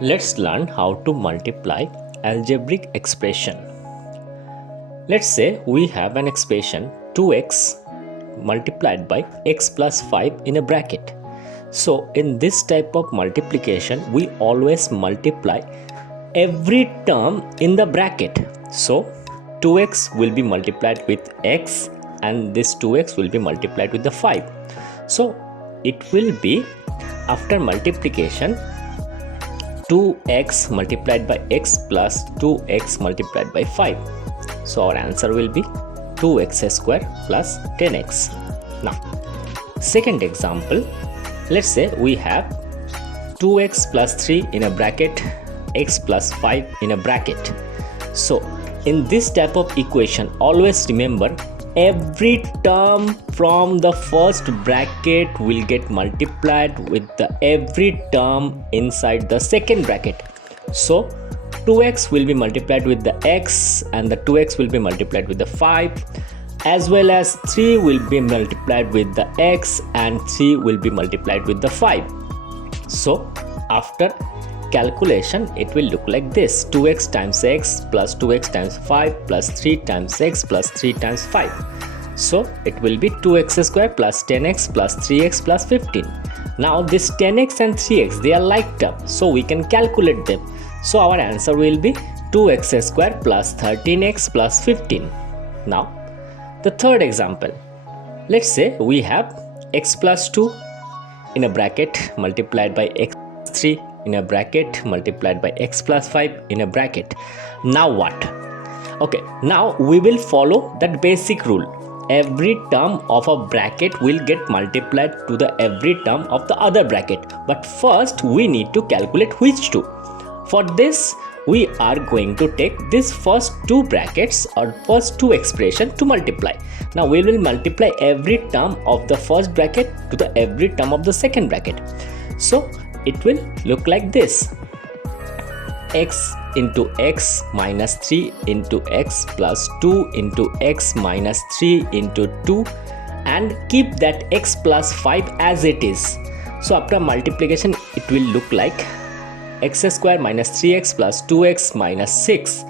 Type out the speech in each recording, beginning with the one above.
Let's learn how to multiply algebraic expression. Let's say we have an expression 2x multiplied by x plus 5 in a bracket. So in this type of multiplication, we always multiply every term in the bracket. So 2x will be multiplied with x and this 2x will be multiplied with the 5. So it will be, after multiplication, 2x multiplied by x plus 2x multiplied by 5. So our answer will be 2x square plus 10x. Now, second example, let's say we have 2x plus 3 in a bracket, x plus 5 in a bracket. So in this type of equation, always remember every term from the first bracket will get multiplied with the every term inside the second bracket. So 2x will be multiplied with the x and the 2x will be multiplied with the 5, as well as 3 will be multiplied with the x and 3 will be multiplied with the 5. So after calculation, it will look like this: 2x times x plus 2x times 5 plus 3 times x plus 3 times 5. So it will be 2x square plus 10x plus 3x plus 15. Now this 10x and 3x, they are like term, so we can calculate them. So our answer will be 2x square plus 13x plus 15. Now the third example, let's say we have x plus 2 in a bracket multiplied by x3 in a bracket multiplied by x plus 5 in a bracket. Now what? Okay, now we will follow that basic rule. Every term of a bracket will get multiplied to the every term of the other bracket. But first we need to calculate which two. For this, we are going to take this first two brackets or first two expression to multiply. Now we will multiply every term of the first bracket to the every term of the second bracket. So it will look like this: x into x minus 3 into x plus 2 into x minus 3 into 2, and keep that x plus 5 as it is. So after multiplication, it will look like x square minus 3x plus 2x minus 6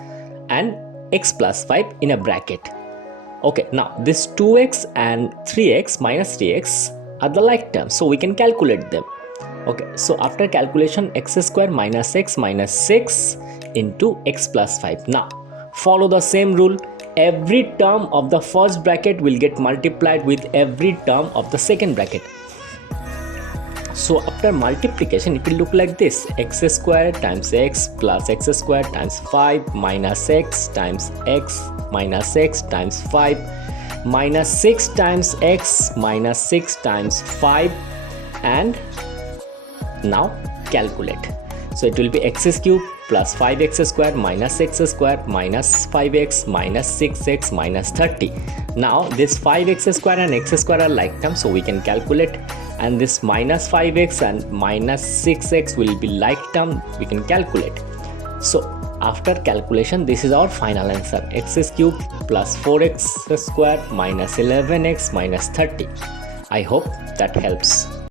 and x plus 5 in a bracket. Okay, now this 2x and 3x minus 3x are the like terms, so we can calculate them. Okay, so after calculation, x square minus x minus 6 into x plus 5. Now follow the same rule. Every term of the first bracket will get multiplied with every term of the second bracket. So after multiplication, it will look like this: x square times x plus x square times 5 minus x times x minus x times 5 minus 6 times x minus 6 times 5, and now calculate. So it will be x cube plus 5x square minus x square minus 5x minus 6x minus 30. Now this 5x square and x square are like terms, so we can calculate, and this minus 5x and minus 6x will be like term, we can calculate. So after calculation, this is our final answer: x cube plus 4x square minus 11x minus 30. I hope that helps.